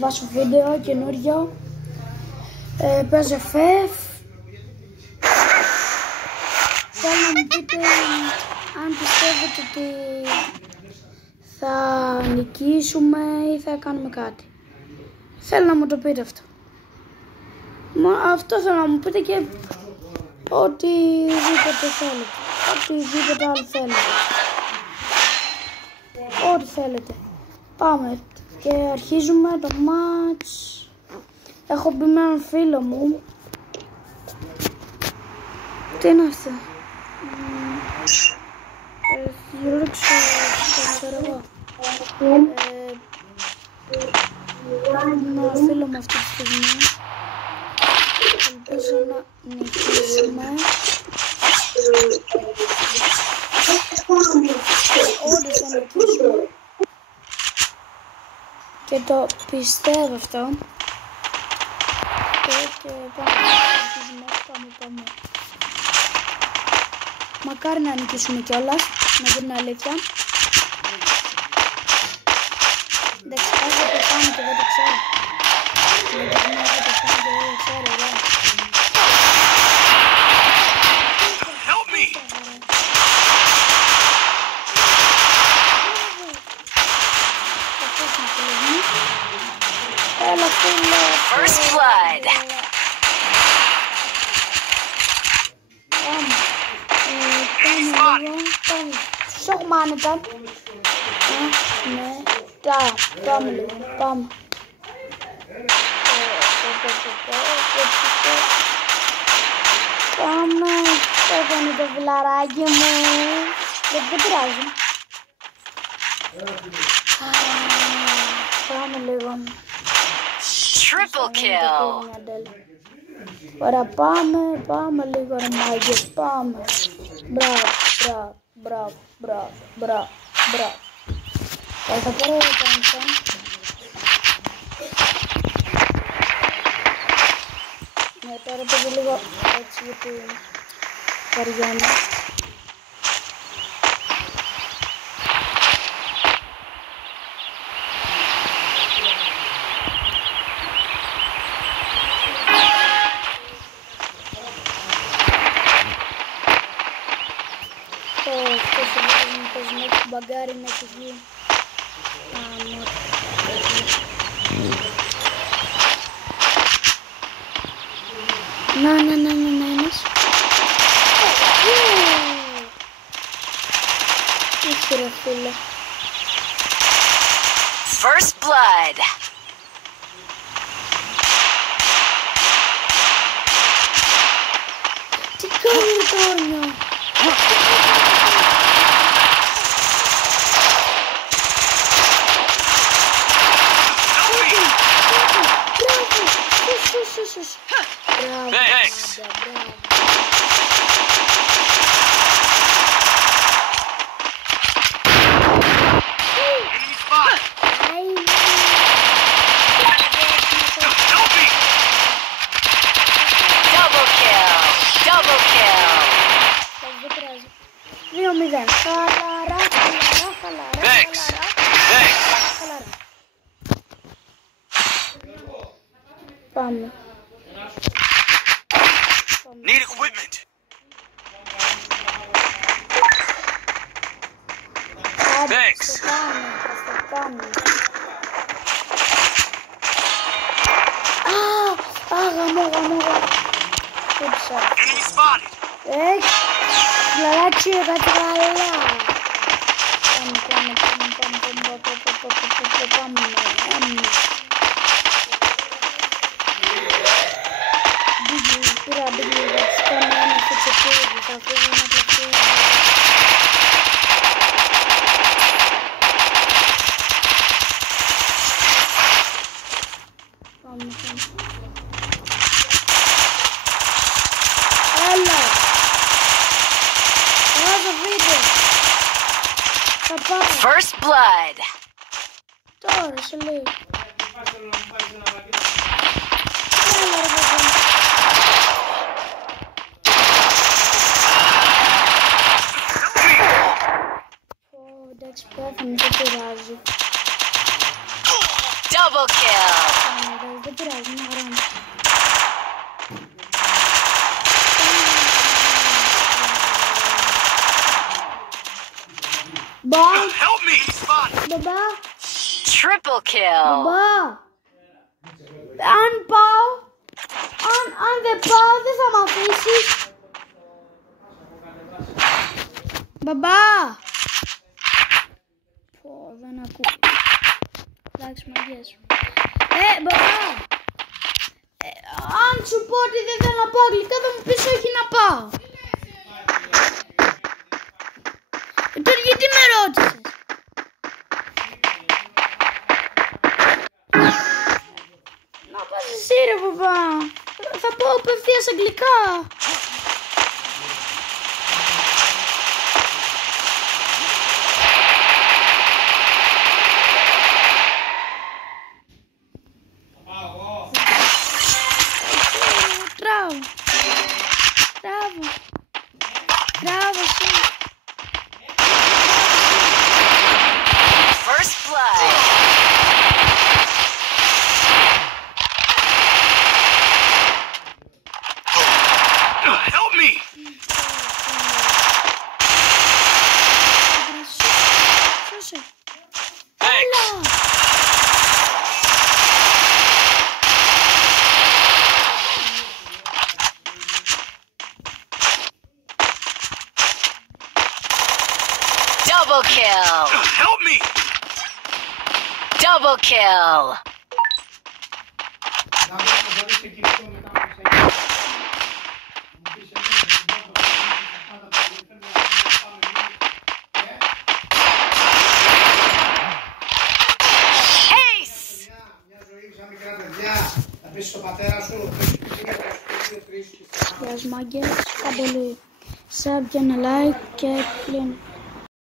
Βάσω βίντεο καινούριο. Παίζω FF. Θέλω να μου πείτε αν πιστεύετε ότι θα νικήσουμε ή θα κάνουμε κάτι. Θέλω να μου το πείτε αυτό. Αυτό θέλω να μου πείτε και οτιδήποτε θέλετε. Οτιδήποτε άλλο θέλετε. Ό,τι θέλετε. Πάμε και αρχίζουμε το match. Έχω μπει με έναν φίλο μου. Τι είναι αυτό? Ρίξω το ξέρω εγώ. Ένα φίλο μου αυτή τη στιγμή. Ελπίζω να νικήσουμε. Όντως θα νικήσουμε. Και το πιστεύω αυτό. Και πάμε. Μακάρι να νικήσουμε κιόλας, να δούμε την αλήθεια. Εντάξει, όσο το κάνω και δεν το ξέρω. Help me! First blood. Τους έχουμε άνετα. Ναι, πάμε λίγο, πάμε. Πάμε, έφανε το φιλαράκι μου. Δεν πειράζει. Πάμε λίγο. Triple kill. Ωραία, πάμε λίγο ρε μάγκες, πάμε. Μπράβο. Θα πάρω το πάνσα. Ναι, τώρα παίζω λίγο έτσι γιατί καριώνω. Μπαγκάρι να έχει βγει. Να ένας. Όχι ρε φίλε. First blood. Τι κάνει το όρνιο. Thanks. Enemy spot. Help me. Double kill. Δεν πειράζει. 2-0. Χαλαρά. Thanks. Χαλαρά. Πάμε. Need equipment. Thanks. Γαμώ. Enemy spotted. Λαράκι, κάτι καλά. Πάμε. Πήρα μπίγλι, θα τις κάνω ένα φιτσεπίδι, θα φύγω ένα πλατήρι. Πάμε. Έλα! Βάζω βίντεο. Θα πάω. First blood. Τώρα, σε λέει. Έλα ρε παιδί. Εντάξει, πέθανε, δεν πειράζει. Double kill. Δεν πειράζει, μια χαρά. Help me! Spot! Μπαμπά, Triple kill! μπαμπά. Αν πάω, αν δεν πάω, δεν θα μ' αφήσεις. Μπαμπά. Πω, δεν ακούω. Εντάξει, μαγιές. Μπαμπά. Αν σου πω ότι δεν θέλω να πάω αγγλικά, θα μου πεις όχι να πάω. Τώρα γιατί με ρώτησες? Να πας εσύ ρε μπαμπά. Θα πω απευθείας αγγλικά. Μπράβο εσύ. First blood! Help me! Σώσε. Thanks! Double kill! Help me! Double kill! Ace! Γεια σας μάγκες, κάντε sub και ένα like και πλέον.